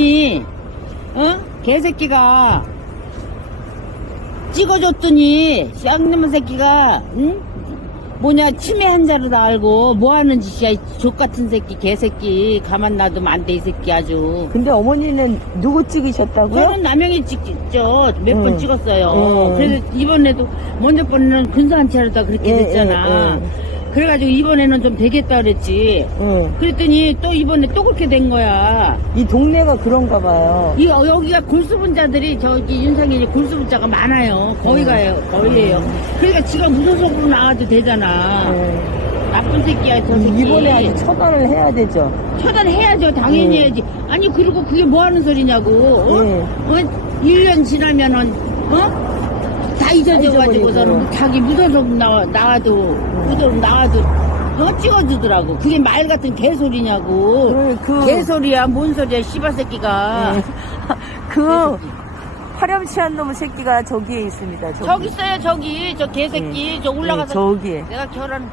그랬더니 어 개새끼가 찍어줬더니 쌍놈의 새끼가 응? 뭐냐 치매 환자로 다 알고 뭐 하는 짓이야 이 족같은 새끼 개새끼 가만 놔두면 안 돼 이 새끼 아주 근데 어머니는 누구 찍으셨다고요? 저는 남영이 찍죠 몇 번 응. 찍었어요 응. 그래서 이번에도 먼저 번에는 근사한 차로다 그렇게 예, 됐잖아 예, 그래가지고 이번에는 좀 되겠다 그랬지 응. 그랬더니 또 이번에 또 그렇게 된 거야 이 동네가 그런가 봐요. 이 여기가 골수분자들이 저기 윤상현이 골수분자가 많아요. 거의 가요, 거의예요. 그러니까 지가 무소속으로 나와도 되잖아. 응. 나쁜 새끼야 저 새끼. 음, 이번에 아주 처단을 해야 되죠. 처단해야죠, 당연히 네. 해야지. 아니 그리고 그게 뭐 하는 소리냐고. 어? 네. 어? 1년 지나면은 어? 다 잊어져가지고서는 잊어버리고. 자기 무소속 나와 나와도 무소속 나와도 어 찍어주더라고. 그게 말 같은 개소리냐고. 그, 그, 개소리야, 뭔 소리야, 씨발 새끼가. 네. 그 화렴치한 놈의 새끼가 저기에 있습니다. 저기, 저기 있어요 저기 저 개새끼 저 올라가서 네, 저기에. 내가 결혼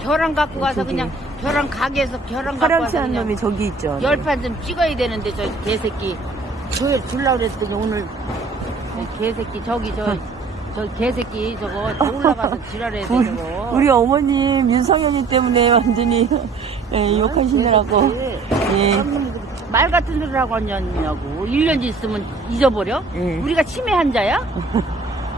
결혼 갖고 가서 저기. 그냥 결혼 가게에서 결혼 갖고 가서 화렴치한 그냥 놈이 저기 있죠. 네. 열판 좀 찍어야 되는데 저 개새끼 그 줄라 그랬더니 오늘 저 개새끼 저기 저 저 개새끼 저거 저 올라가서 지랄해야 돼 우리, 저거 우리 어머님 윤성현이 때문에 완전히 예, 욕하시느라고. 개새끼. 예. 말 같은 소리라고 하냐고 1년 있으면 잊어버려? 예. 우리가 치매 환자야?